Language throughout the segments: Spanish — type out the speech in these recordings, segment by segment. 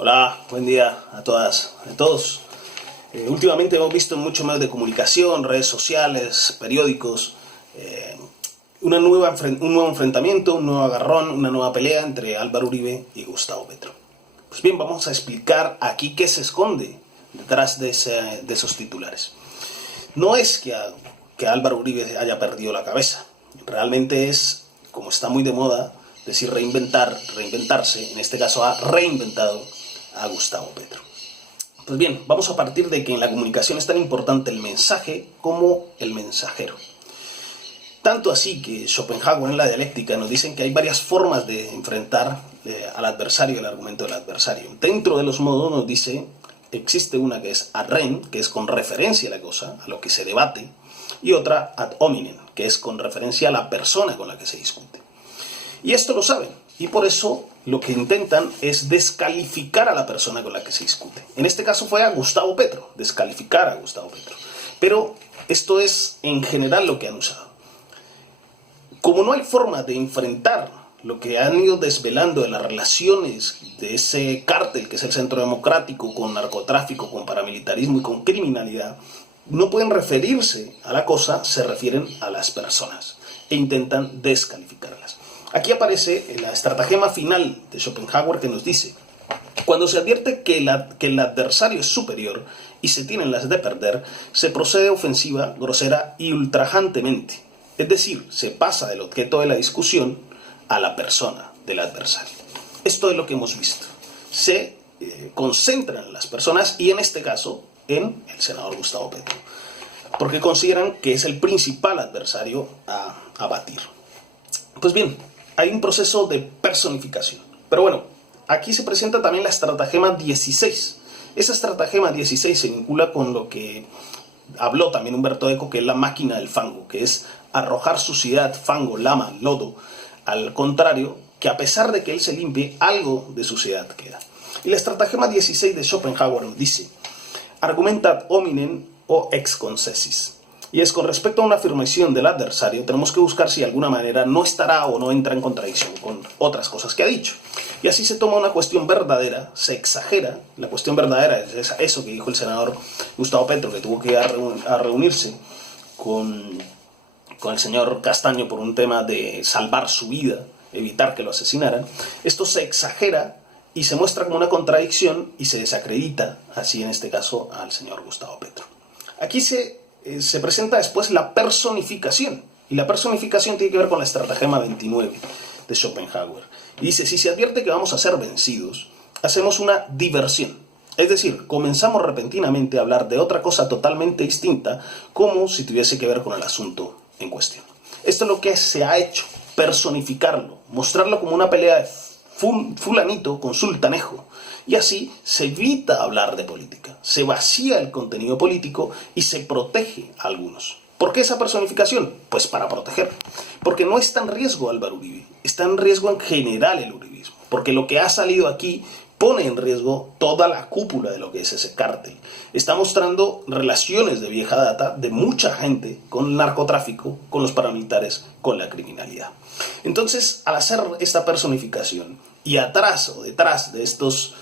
Hola, buen día a todas, a todos. Últimamente hemos visto en muchos medios de comunicación, redes sociales, periódicos, un nuevo enfrentamiento, un nuevo agarrón, una nueva pelea entre Álvaro Uribe y Gustavo Petro. Pues bien, vamos a explicar aquí qué se esconde detrás de esos titulares. No es que Álvaro Uribe haya perdido la cabeza, realmente es, como está muy de moda, decir reinventarse, en este caso ha reinventado a Gustavo Petro. Pues bien, vamos a partir de que en la comunicación es tan importante el mensaje como el mensajero. Tanto así que Schopenhauer en la dialéctica nos dicen que hay varias formas de enfrentar al adversario, el argumento del adversario. Dentro de los modos nos dice, existe una que es ad rem, que es con referencia a la cosa, a lo que se debate, y otra ad hominem, que es con referencia a la persona con la que se discute. Y esto lo saben, y por eso lo que intentan es descalificar a la persona con la que se discute. En este caso fue a Gustavo Petro, descalificar a Gustavo Petro. Pero esto es en general lo que han usado. Como no hay forma de enfrentar lo que han ido desvelando de las relaciones de ese cártel que es el Centro Democrático con narcotráfico, con paramilitarismo y con criminalidad, no pueden referirse a la cosa, se refieren a las personas e intentan descalificarlas. Aquí aparece la estratagema final de Schopenhauer que nos dice: cuando se advierte que el adversario es superior y se tienen las de perder, se procede ofensiva, grosera y ultrajantemente. Es decir, se pasa del objeto de la discusión a la persona del adversario. Esto es lo que hemos visto. Se concentran en las personas y en este caso en el senador Gustavo Petro, porque consideran que es el principal adversario a batir. Pues bien, hay un proceso de personificación. Pero bueno, aquí se presenta también la estratagema 16. Esa estratagema 16 se vincula con lo que habló también Humberto Eco, que es la máquina del fango, que es arrojar suciedad, fango, lama, lodo, al contrario, que a pesar de que él se limpie, algo de suciedad queda. Y la estratagema 16 de Schopenhauer nos dice: argumenta ad hominem o ex concessis. Y es con respecto a una afirmación del adversario, tenemos que buscar si de alguna manera no estará o no entra en contradicción con otras cosas que ha dicho. Y así se toma una cuestión verdadera, se exagera. La cuestión verdadera es eso que dijo el senador Gustavo Petro, que tuvo que ir a reunirse con el señor Castaño por un tema de salvar su vida, evitar que lo asesinaran. Esto se exagera y se muestra como una contradicción y se desacredita, así en este caso, al señor Gustavo Petro. Aquí se presenta después la personificación, y la personificación tiene que ver con la estratagema 29 de Schopenhauer. Y dice: si se advierte que vamos a ser vencidos, hacemos una diversión. Es decir, comenzamos repentinamente a hablar de otra cosa totalmente distinta, como si tuviese que ver con el asunto en cuestión. Esto es lo que se ha hecho, personificarlo, mostrarlo como una pelea de fulanito con sultanejo. Y así se evita hablar de política, se vacía el contenido político y se protege a algunos. ¿Por qué esa personificación? Pues para proteger. Porque no está en riesgo Álvaro Uribe, está en riesgo en general el uribismo. Porque lo que ha salido aquí pone en riesgo toda la cúpula de lo que es ese cártel. Está mostrando relaciones de vieja data de mucha gente con el narcotráfico, con los paramilitares, con la criminalidad. Entonces, al hacer esta personificación y atrás o detrás de estos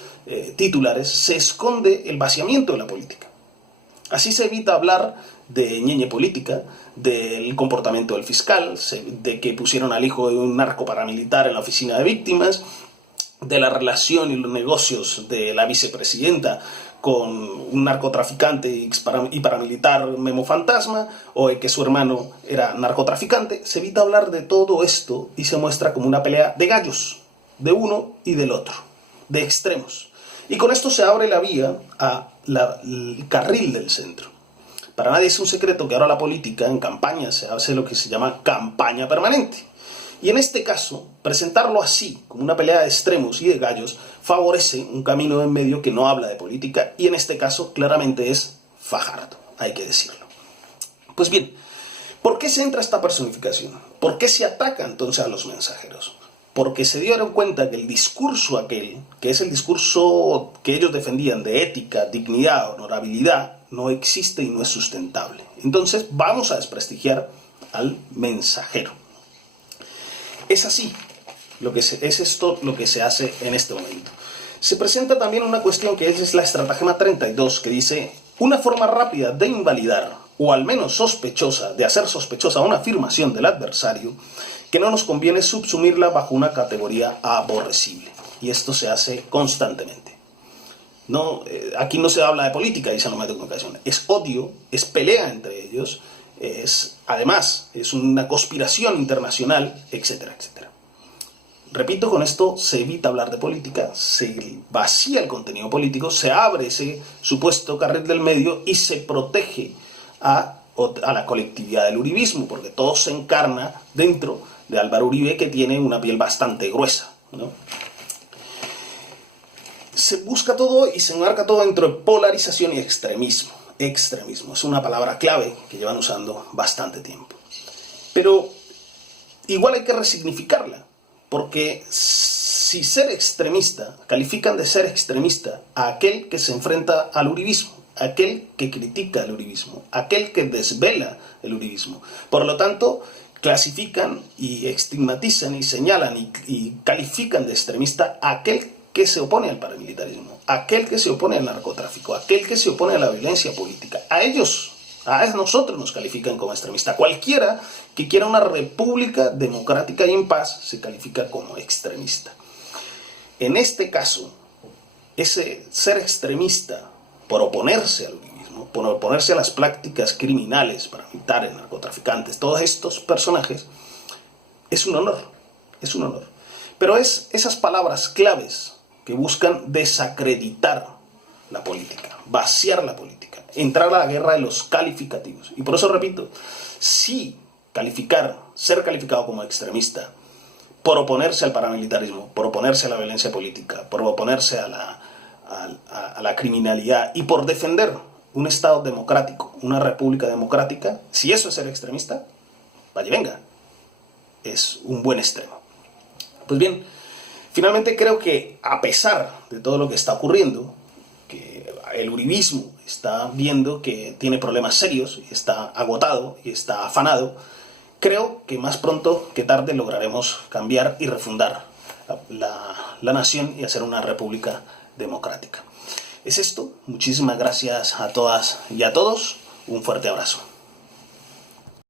titulares, se esconde el vaciamiento de la política. Así se evita hablar de ñeñe política, del comportamiento del fiscal, de que pusieron al hijo de un narco paramilitar en la oficina de víctimas, de la relación y los negocios de la vicepresidenta con un narcotraficante y paramilitar Memo Fantasma, o de que su hermano era narcotraficante. Se evita hablar de todo esto y se muestra como una pelea de gallos, de uno y del otro, de extremos. Y con esto se abre la vía al carril del centro. Para nadie es un secreto que ahora la política en campaña se hace lo que se llama campaña permanente. Y en este caso, presentarlo así, como una pelea de extremos y de gallos, favorece un camino en medio que no habla de política, y en este caso claramente es Fajardo, hay que decirlo. Pues bien, ¿por qué se entra esta personificación? ¿Por qué se ataca entonces a los mensajeros? Porque se dieron cuenta que el discurso aquel, que es el discurso que ellos defendían de ética, dignidad, honorabilidad, no existe y no es sustentable. Entonces vamos a desprestigiar al mensajero. Es así, es esto lo que se hace en este momento. se presenta también una cuestión que es la estratagema 32, que dice: una forma rápida de invalidar, o al menos sospechosa, de hacer sospechosa una afirmación del adversario, que no nos conviene subsumirla bajo una categoría aborrecible. Y esto se hace constantemente. No, aquí no se habla de política, dicen los medios de comunicación. Es odio, es pelea entre ellos, además es una conspiración internacional, etcétera, etcétera. Repito, con esto se evita hablar de política, se vacía el contenido político, se abre ese supuesto carril del medio y se protege a la colectividad del uribismo, porque todo se encarna dentro de Álvaro Uribe, que tiene una piel bastante gruesa, ¿no? Se busca todo y se enmarca todo dentro de polarización y extremismo. Extremismo es una palabra clave que llevan usando bastante tiempo. Pero igual hay que resignificarla, porque si ser extremista, califican de ser extremista a aquel que se enfrenta al uribismo, aquel que critica el uribismo, aquel que desvela el uribismo. Por lo tanto, clasifican y estigmatizan y señalan y califican de extremista a aquel que se opone al paramilitarismo, aquel que se opone al narcotráfico, aquel que se opone a la violencia política. A ellos, a nosotros nos califican como extremista. Cualquiera que quiera una república democrática y en paz se califica como extremista. En este caso, ese ser extremista por oponerse al uribismo, por oponerse a las prácticas criminales, paramilitares, narcotraficantes, todos estos personajes, es un honor, es un honor. Pero es esas palabras claves que buscan desacreditar la política, vaciar la política, entrar a la guerra de los calificativos. Y por eso repito, si ser calificado como extremista por oponerse al paramilitarismo, por oponerse a la violencia política, por oponerse a la criminalidad y por defender un Estado democrático, una república democrática, si eso es ser extremista, vaya y venga, es un buen extremo. Pues bien, finalmente creo que a pesar de todo lo que está ocurriendo, que el uribismo está viendo que tiene problemas serios, está agotado y está afanado, creo que más pronto que tarde lograremos cambiar y refundar la nación y hacer una república democrática. Es esto, muchísimas gracias a todas y a todos, un fuerte abrazo.